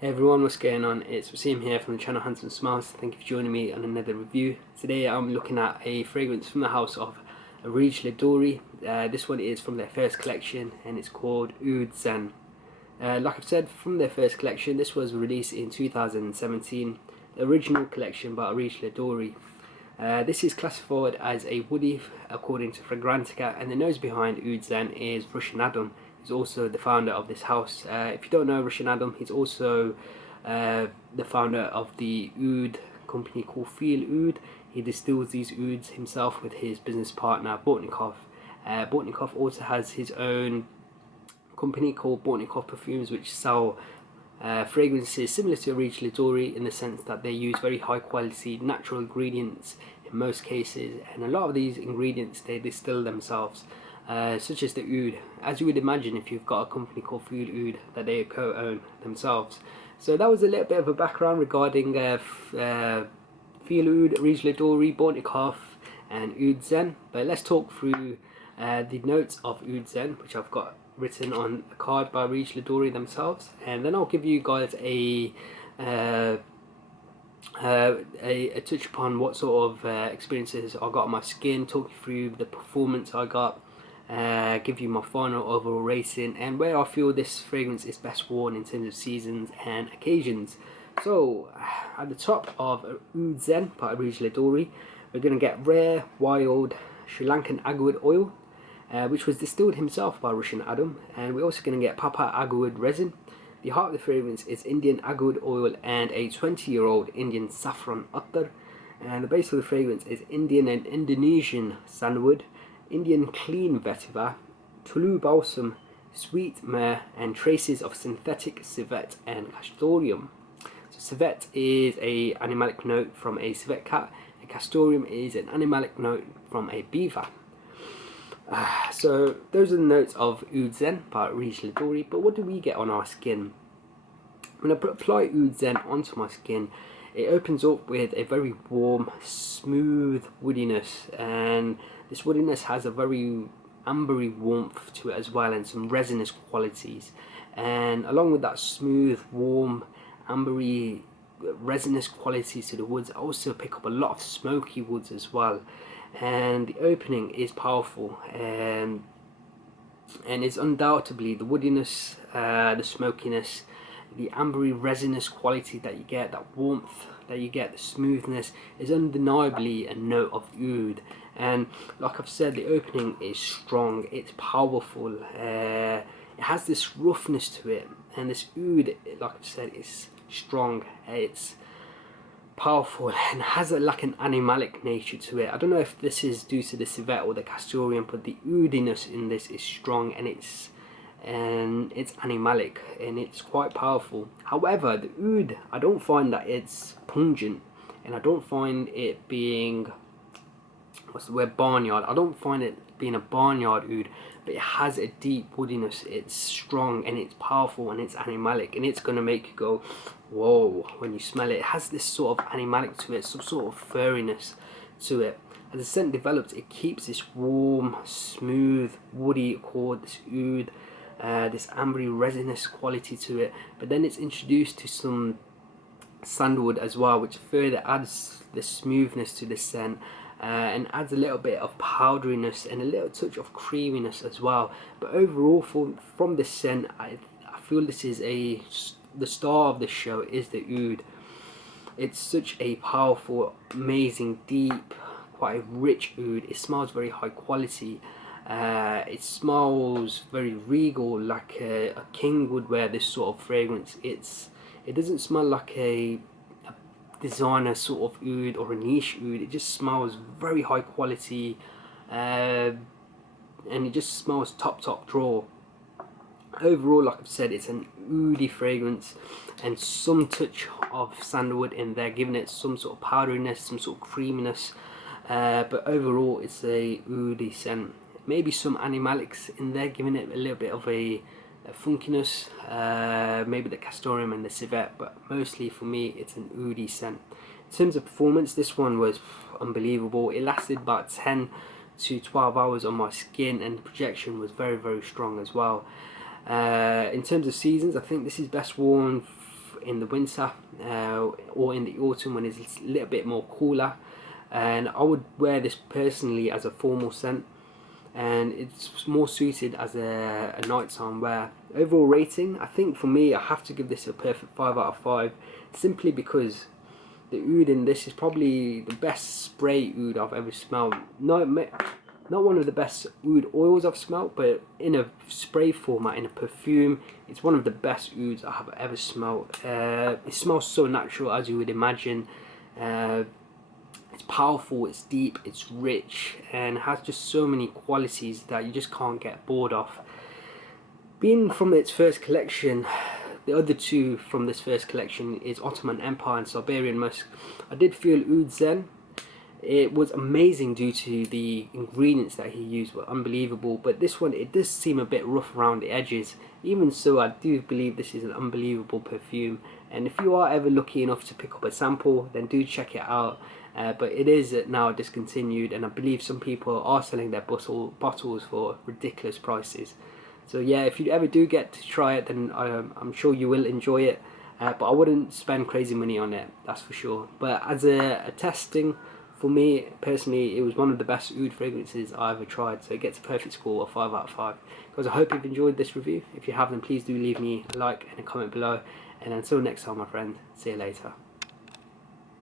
Hey everyone, what's going on? It's Waseem here from the channel Handsome Smiles. Thank you for joining me on another review. Today I'm looking at a fragrance from the house of Areej Dore. This one is from their first collection and it's called Oud Zen. Like I've said, from their first collection, this was released in 2017. The original collection by Areej Dore. This is classified as a woody according to Fragrantica, and the nose behind Oud Zen is Russian Adam. He's also the founder of this house. If you don't know Russian Adam, he's also the founder of the oud company called Feel Oud. He distills these ouds himself with his business partner Bortnikov. Bortnikov also has his own company called Bortnikov Perfumes, which sell fragrances similar to Areej Dore in the sense that they use very high quality natural ingredients in most cases, and a lot of these ingredients they distill themselves, such as the oud, as you would imagine if you've got a company called Food Oud that they co-own themselves. So that was a little bit of a background regarding Feel Oud, Areej Dore, Bortnikov and Oud Zen. But let's talk through the notes of Oud Zen, which I've got written on a card by Areej Dore themselves, and then I'll give you guys a touch upon what sort of experiences I got on my skin, talk you through the performance I got, give you my final overall rating, and where I feel this fragrance is best worn in terms of seasons and occasions. So at the top of Oud Zen by Areej Dore, we're going to get rare, wild Sri Lankan agarwood oil, which was distilled himself by Russian Adam, and we're also going to get Papa agarwood resin. The heart of the fragrance is Indian agarwood oil and a 20-year-old Indian saffron attar, and the base of the fragrance is Indian and Indonesian sandalwood, Indian clean vetiver, Tulu balsam, sweet myrrh, and traces of synthetic civet and castoreum. So civet is a animalic note from a civet cat, and castoreum is an animalic note from a beaver. So those are the notes of Oud Zen by Areej Dore. But what do we get on our skin? When I apply Oud Zen onto my skin, it opens up with a very warm, smooth woodiness, and this woodiness has a very ambery warmth to it as well, and some resinous qualities. And along with that smooth, warm, ambery, resinous qualities to the woods, I also pick up a lot of smoky woods as well. And the opening is powerful, and it's undoubtedly the woodiness, the smokiness, the ambery resinous quality that you get, that warmth that you get, the smoothness is undeniably a note of oud. And like I've said, the opening is strong, it's powerful, it has this roughness to it, and this oud, like I've said, is strong, it's powerful and has like an animalic nature to it. I don't know if this is due to the civet or the castoreum, but the oudiness in this is strong, and it's animalic and it's quite powerful. However, the oud, I don't find that it's pungent, and I don't find it being, what's the word, barnyard. I don't find it being a barnyard oud, but it has a deep woodiness. It's strong and it's powerful and it's animalic, and it's gonna make you go whoa when you smell it. It has this sort of animalic to it, some sort of furriness to it. As the scent develops, it keeps this warm, smooth, woody accord, this oud, this ambery resinous quality to it, but then it's introduced to some sandalwood as well, which further adds the smoothness to the scent, and adds a little bit of powderiness and a little touch of creaminess as well. But overall, from this scent, I feel this is the star of the show is the oud. It's such a powerful, amazing, deep, quite a rich oud. It smells very high quality. It smells very regal, like a king would wear this sort of fragrance. It doesn't smell like a designer sort of oud or a niche oud. It just smells very high quality, and it just smells top drawer. Overall, like I've said, it's an oudy fragrance and some touch of sandalwood in there, giving it some sort of powderiness, some sort of creaminess, but overall it's a oudy scent. Maybe some animalics in there, giving it a little bit of a funkiness, maybe the castoreum and the civet, but mostly for me it's an oudy scent. In terms of performance, this one was unbelievable. It lasted about 10 to 12 hours on my skin, and the projection was very strong as well. In terms of seasons, I think this is best worn in the winter or in the autumn when it's a little bit more cooler, and I would wear this personally as a formal scent, and it's more suited as a nighttime wear. Overall rating, I think for me, I have to give this a perfect 5 out of 5, simply because the oud in this is probably the best spray oud I've ever smelled. Not one of the best oud oils I've smelled, but in a spray format, in a perfume, it's one of the best ouds I have ever smelled. It smells so natural, as you would imagine. It's powerful, it's deep, it's rich, and has just so many qualities that you just can't get bored of. Being from its first collection, the other two from this first collection is Ottoman Empire and Siberian Musk. I did feel Oud Zen. It was amazing due to the ingredients that he used were unbelievable, but this one, it does seem a bit rough around the edges. Even so, I do believe this is an unbelievable perfume, and if you are ever lucky enough to pick up a sample, then do check it out. But it is now discontinued, and I believe some people are selling their bottles for ridiculous prices. So yeah, if you ever do get to try it, then I'm sure you will enjoy it, but I wouldn't spend crazy money on it, that's for sure. But as a testing, for me personally, it was one of the best oud fragrances I ever tried, so it gets a perfect score of 5 out of 5. Guys, I hope you've enjoyed this review. If you have, then please do leave me a like and a comment below, and until next time, my friend, see you later.